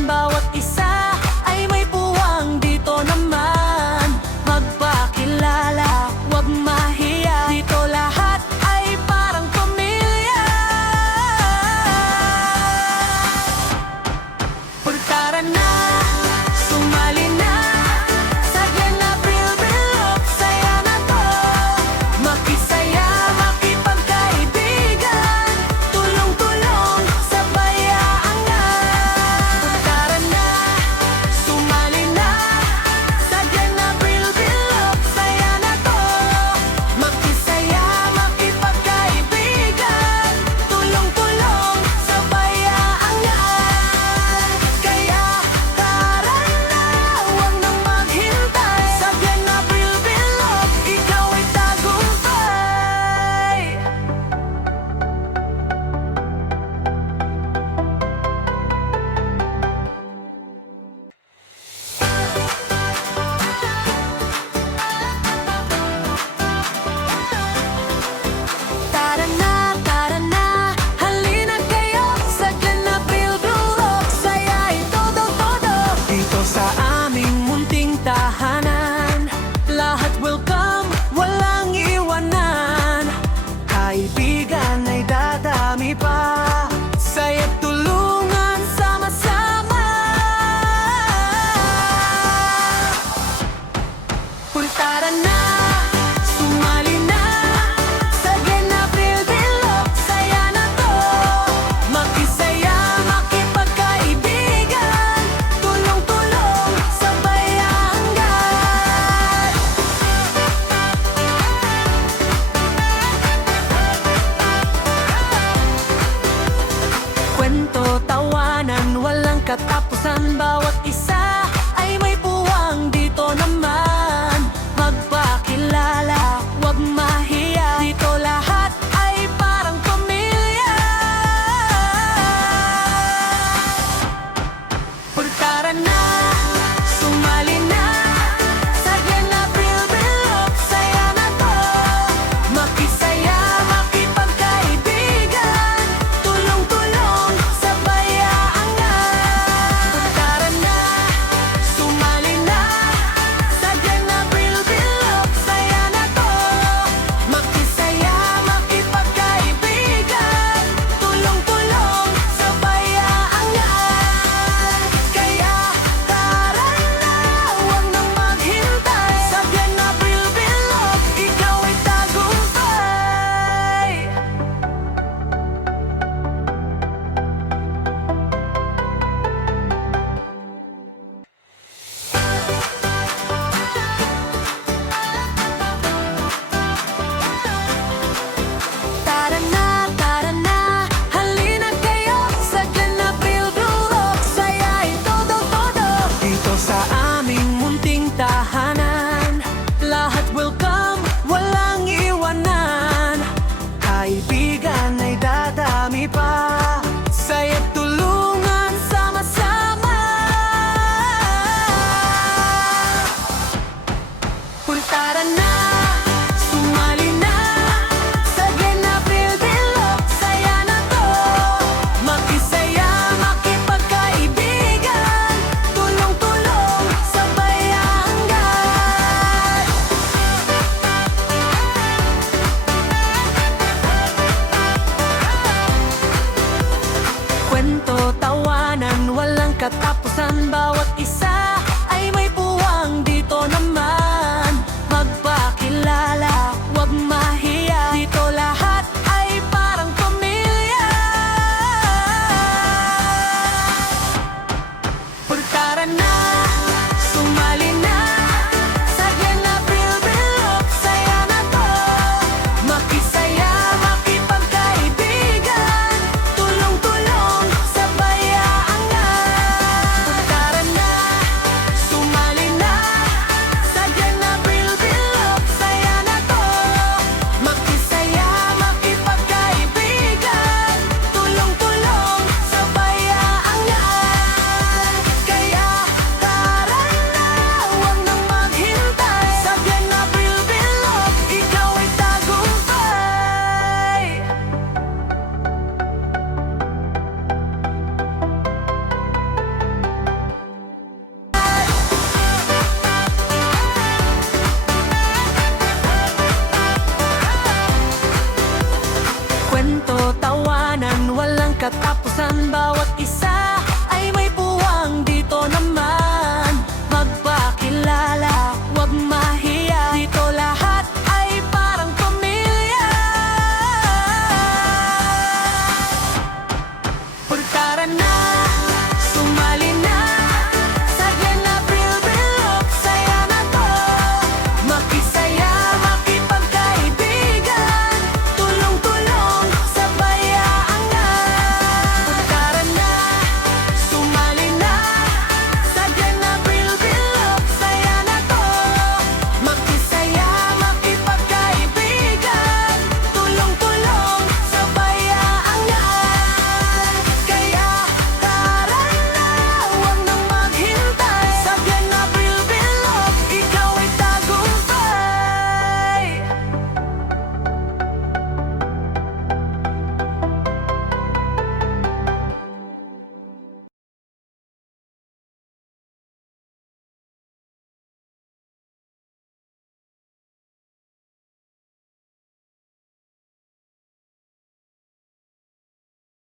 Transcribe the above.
katapusan, bawat isa ay may puwang. Dito naman magpakilala, wag mahiya. Dito lahat ay parang pamilya. Pagtara na, sumali na sa Glenna Bilbilog. Saya na to, makisaya, makipagkaibigan, tulong-tulong, sabay aangat. Pagtara na, sumali na sa Glenna Bilbilog. Saya na to, makisaya, makipagkaibigan, tulong-tulong, sabay aangat. Kaya tara na, huwag nang maghintay. Sa Glenna Bilbilog, ikaw ay tagumpay. Tara na, halina kayo sa Glenna Bilbilog. Saya ay todo-todo. Dito sa aming munting tahanan, lahat welcome, walang iwanan. Kaibigan ay dadami pa, saya't tulungan sama-sama. Tara na, sumali na sa Glenna Bilbilog. Saya na to, makisaya, makipagkaibigan, tulong-tulong, sabay aangat. Kwento, tawanan, walang katapusan, bawat isa ay may puwang. Dito naman magpakilala, wag mahiya. Dito lahat ay parang pamilya. Pagtara na, sumali na sa Glenna Bilbilog. Saya na to, makisaya, makipagkaibigan, tulong-tulong, sabay aangat. Pagtara na, sumali na sa Glenna Bilbilog. Saya na to, makisaya, makipagkaibigan, tulong-tulong, sabay aangat. Kaya tara na, huwag nang maghintay. Sa Glenna Bilbilog, ikaw ay tagumpay. Tara na, halina kayo sa Glenna Bilbilog. Saya ay todo-todo. Dito sa aming munting tahanan, lahat welcome, walang iwanan. Kaibigan ay dadami pa, saya't tulungan sama-sama. Tara na, sumali na sa Glenna Bilbilog. Saya na to, makisaya, makipagkaibigan, tulong-tulong, sabay aangat. Kwento, tawanan, walang katapusan, bawat isa ay may puwang. Dito naman magpakilala, wag mahiya. Dito lahat ay parang pamilya. Pagtara na, sumali na sa Glenna Bilbilog. Saya na to, makisaya, makipagkaibigan, tulong-tulong, sabay aangat. Pagtara na, tawanan, walang katapusan bawat isa